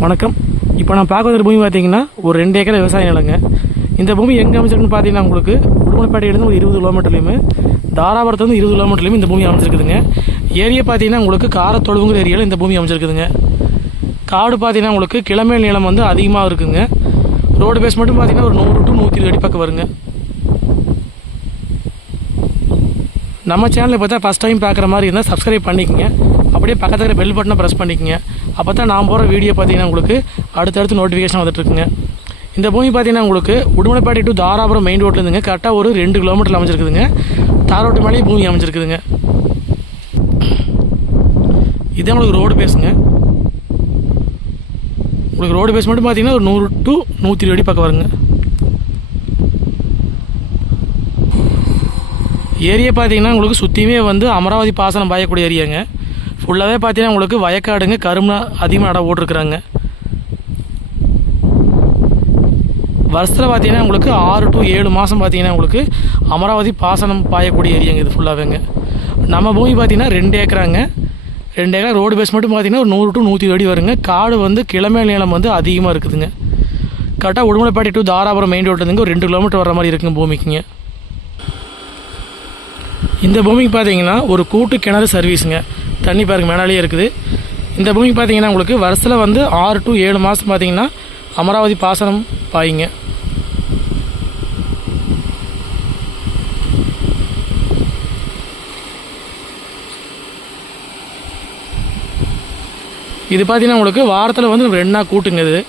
வணக்கம். இப்போ நான் பார்க்க வந்த பூமி பார்த்தீங்கன்னா ஒரு 2 ஏக்கர் விவசாய நிலங்க. இந்த பூமி எங்கே அமைச்சிருக்குன்னு பார்த்தீங்கன்னா உங்களுக்கு உடுமலைப்பேட்டையிலேருந்து ஒரு 20 கிலோமீட்டர்லையுமே, தாராபுரத்துலேருந்து 20 கிலோமீட்டர்லையும் இந்த பூமி அமைச்சிருக்குதுங்க. ஏரியா பார்த்தீங்கன்னா உங்களுக்கு காரத்தொழுவுங்கிற ஏரியாவில் இந்த பூமி அமைச்சிருக்குதுங்க. காடு பார்த்தீங்கன்னா உங்களுக்கு கிளமேல் நீளம் வந்து அதிகமாக இருக்குதுங்க. ரோடு பேஸ் மட்டும் பார்த்தீங்கன்னா ஒரு 100 to 120 அடி பக்கம் வருங்க. நம்ம சேனலை பார்த்தா ஃபஸ்ட் டைம் பார்க்குற மாதிரி இருந்தால் சப்ஸ்கிரைப் பண்ணிக்கோங்க. அப்படியே பக்கத்தில் பெல் பட்டனை ப்ரெஸ் பண்ணிக்கோங்க. அப்போ தான் நான் போகிற வீடியோ பார்த்தீங்கன்னா உங்களுக்கு அடுத்தடுத்து நோட்டிஃபிகேஷன் வந்துட்டுருக்குங்க. இந்த பூமி பார்த்தீங்கன்னா உங்களுக்கு உடுமலைப்பேட்டை டு தாராபுரம் மெயின் ரோட்லேருந்துங்க கரெக்டாக ஒரு 2 கிலோமீட்டர் அமைச்சிருக்குதுங்க. தார் ரோட்டு மேலேயே பூமி அமைச்சிருக்குதுங்க. இதுதான் உங்களுக்கு ரோடு பேஸுங்க. உங்களுக்கு ரோடு பேஸ் மட்டும் பார்த்தீங்கன்னா ஒரு 100 to 120 அடி பக்கம் வருங்க. ஏரியா பார்த்தீங்கன்னா உங்களுக்கு சுற்றியுமே வந்து அமராவதி பாசனம் பாயக்கூடிய ஏரியாங்க. ஃபுல்லாகவே பார்த்தீங்கன்னா உங்களுக்கு வயக்காடுங்க, கரும்பு அதிகமாக நட ஓட்டிருக்குறாங்க. வருஷத்தில் பார்த்தீங்கன்னா உங்களுக்கு 6 to 7 மாதம் பார்த்தீங்கன்னா உங்களுக்கு அமராவதி பாசனம் பாயக்கூடிய ஏரியாங்க இது ஃபுல்லாகவேங்க. நம்ம பூமி பார்த்தீங்கன்னா 2 ஏக்கராங்க. 2 ஏக்கர் ரோடு பேஸ் மட்டும் பார்த்தீங்கன்னா ஒரு 100 to 120 அடி வருங்க. காடு வந்து கிளமேல் நீளம் வந்து அதிகமாக இருக்குதுங்க. கரெக்டாக உடுமலைப்பேட்டை டு தாராபுரம் மெயின் ரோட்லேருந்து ஒரு 2 கிலோமீட்டர் வர மாதிரி இருக்குங்க பூமிக்குங்க. இந்த பூமிக்கு பார்த்தீங்கன்னா ஒரு கூட்டு கிணறு சர்வீஸுங்க. தண்ணி பாருங்க மேனாலேயே இருக்குது. இந்த பூமிக்கு பார்த்தீங்கன்னா உங்களுக்கு வருஷத்தில் வந்து 6 to 7 மாதம் பார்த்தீங்கன்னா அமராவதி பாசனம் பாயிங்க. இது பார்த்தீங்கன்னா உங்களுக்கு வாரத்தில் வந்து 2 நாள் கூட்டுங்க. இது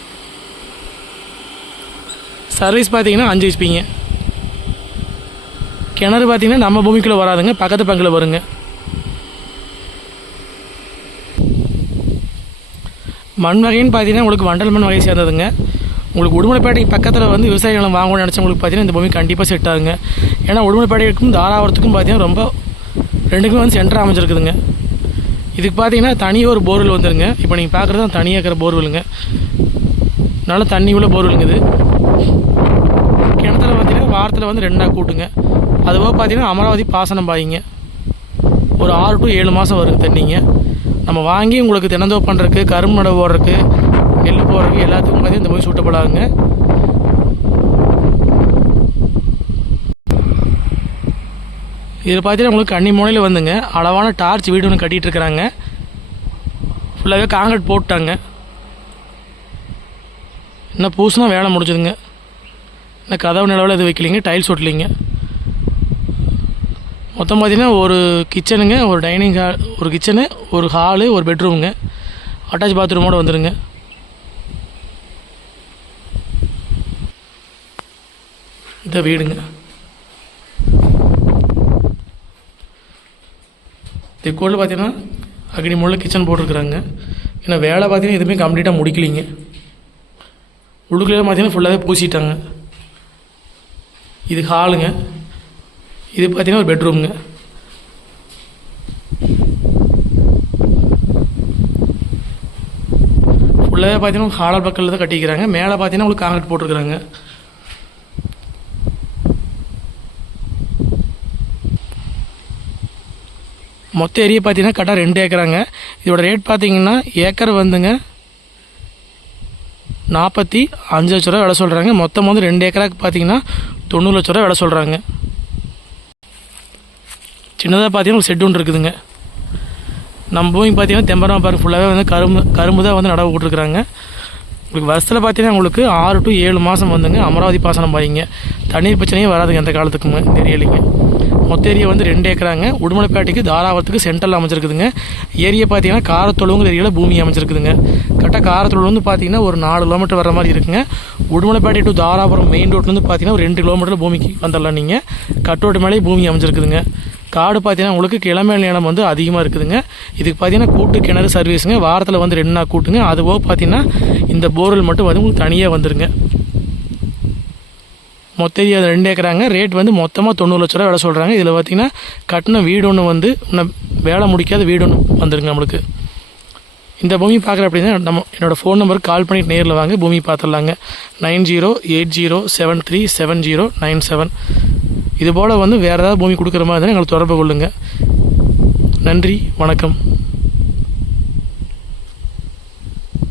சர்வீஸ் பார்த்தீங்கன்னா 5 ஹெச்பிங்க. கிணறு பார்த்தீங்கன்னா நம்ம பூமிக்குள்ளே வராதுங்க, பக்கத்து பங்கில் வருங்க. மண் வகைன்னு பார்த்தீங்கன்னா உங்களுக்கு வண்டல் மண் வகையை சேர்ந்ததுங்க. உங்களுக்கு உடுமலைப்பேட்டைக்கு பக்கத்தில் வந்து விவசாய நிலம் வாங்கணும்னு நினச்சவங்களுக்கு பார்த்தீங்கன்னா இந்த பூமி கண்டிப்பாக செட் ஆகுங்க. ஏன்னா உடுமலைப்பேட்டைக்கும் தாராபுரத்துக்கும் பார்த்தீங்கன்னா ரொம்ப 2க்குமே வந்து சென்டராக அமைஞ்சிருக்குதுங்க. இதுக்கு பார்த்தீங்கன்னா தனியாக ஒரு போர்வெல் வந்துருங்க. இப்போ நீங்கள் பார்க்குறது தான் தனியாக இருக்கிற போர்வெலுங்க. நல்ல தண்ணி உள்ள போர்வெலுங்க. இது கிணத்துல பார்த்தீங்கன்னா வாரத்தில் வந்து 2 நாள் கூட்டுங்க. அதுபோக பார்த்தீங்கன்னா அமராவதி பாசனம் பாயிங்க. ஒரு 6 to 7 மாதம் வருங்க தண்ணிங்க. நம்ம வாங்கி உங்களுக்கு தினந்தோப்பு பண்ணுறதுக்கு, கரும்பு நடவு போடுறதுக்கு, நெல் போடுறதுக்கு எல்லாத்துக்கும் பார்த்தீங்கன்னா இந்த பூமி சூட்டபிள் ஆகுங்க. இதில் பார்த்தீங்கன்னா உங்களுக்கு கன்னி மூலையில் வந்துங்க அளவான டார்ச் வீடு ஒன்று கட்டிகிட்டு இருக்கிறாங்க. ஃபுல்லாகவே காங்கிரீட் போட்டாங்க. இன்னும் பூசுனா வேலை முடிஞ்சதுங்க. இன்னும் கதவு நிலவில் எது வைக்கலிங்க, டைல்ஸ் ஒட்டலிங்க. மொத்தம் பார்த்தீங்கன்னா ஒரு கிச்சனுங்க, ஒரு டைனிங் ஹால், ஒரு கிச்சனு, ஒரு ஹாலு, ஒரு பெட்ரூமுங்க, அட்டாச் பாத்ரூமோடு வந்துடுங்க. இந்த வீடுங்க. தெற்கோடு பார்த்தீங்கன்னா அக்னி மூலையில் கிச்சன் போட்டிருக்குறாங்க. ஏன்னா வேலை பார்த்தீங்கன்னா எதுவுமே கம்ப்ளீட்டாக முடிக்கலிங்க. உள்ளுக்குள்ளே பார்த்தீங்கன்னா ஃபுல்லாகவே பூசிட்டாங்க. இது ஹாலுங்க. இது பார்த்தீங்கன்னா ஒரு பெட்ரூமுங்க. ஃபுல்லாகவே பார்த்தீங்கன்னா ஹாலர் பக்கத்தில் தான் கட்டிக்கிறாங்க. மேலே பார்த்தீங்கன்னா உங்களுக்கு காங்கிரீட் போட்டிருக்குறாங்க. மொத்த ஏரியா பார்த்தீங்கன்னா கரெக்டாக 2 ஏக்கராங்க. இதோட ரேட் பார்த்தீங்கன்னா ஏக்கர் வந்துங்க 45 லட்ச ரூபா விலை சொல்கிறாங்க. மொத்தம் வந்து 2 ஏக்கராக்கு பார்த்தீங்கன்னா 90 லட்ச ரூபா விலை சொல்கிறாங்க. சின்னதாக பார்த்தீங்கன்னா ஒரு செட் ஒன்று இருக்குதுங்க. நம்ம பூமி பார்த்தீங்கன்னா தெம்பரமாக பாருங்க ஃபுல்லாகவே வந்து கரும்பு தான் வந்து நடவு போட்டுருக்குறாங்க. உங்களுக்கு வருஷத்தில் பார்த்தீங்கன்னா உங்களுக்கு 6 to 7 மாதம் வந்துங்க அமராவதி பாசனம் பாயிங்க. தண்ணீர் பிரச்சனையே வராதுங்க எந்த காலத்துக்குமே இந்த ஏரியாலிங்க. மொத்த ஏரியா வந்து 2 ஏக்கராங்க. உடுமலைப்பேட்டைக்கு தாராபுரத்துக்கு சென்ட்ரல் அமைச்சிருக்குதுங்க. ஏரியா பார்த்தீங்கன்னா காரத்தொழுவுங்கிற ஏரியாவில் பூமி அமைச்சிருக்குதுங்க. கரெக்டாக காரத்தொழுவு வந்து பார்த்தீங்கன்னா ஒரு 4 கிலோமீட்டர் வர மாதிரி இருக்குங்க. உடுமலைப்பேட்டை டு தாராபுரம் மெயின் ரோட்லேருந்து பார்த்தீங்கன்னா ஒரு 2 கிலோமீட்டரில் பூமிக்கு வந்துடலாம். நீங்கள் கட்டோட்டு மேலே பூமி அமைச்சிருக்குதுங்க. காடு பார்த்தீங்கன்னா உங்களுக்கு கிளமேல் நீளம் வந்து அதிகமாக இருக்குதுங்க. இதுக்கு பார்த்தீங்கன்னா கூட்டு கிணறு சர்வீஸுங்க. வாரத்தில் வந்து 2 நாள் கூட்டுங்க. அதுபோக பார்த்தீங்கன்னா இந்த போர்வெல் மட்டும் வந்து உங்களுக்கு தனியாக வந்துடுங்க. மொத்த ஏரியா 2 ஏக்கராங்க. ரேட் வந்து மொத்தமாக 90 லட்ச ரூபா விலை சொல்கிறாங்க. இதில் பார்த்தீங்கன்னா கட்டின வீடு ஒன்று வந்து இன்னும் வேலை முடிக்காத வீடு ஒன்று வந்துருங்க நம்மளுக்கு. இந்த பூமி பார்க்குற அப்படின்னா என்னோடய ஃபோன் நம்பருக்கு கால் பண்ணிவிட்டு நேரில் வாங்க, பூமி பார்த்துடலாங்க. 9080737097. இதுபோல் வந்து வேறு ஏதாவது பூமி கொடுக்குற மாதிரி இருந்தால் எங்களுக்கு தொடர்பு கொள்ளுங்கள். நன்றி, வணக்கம்.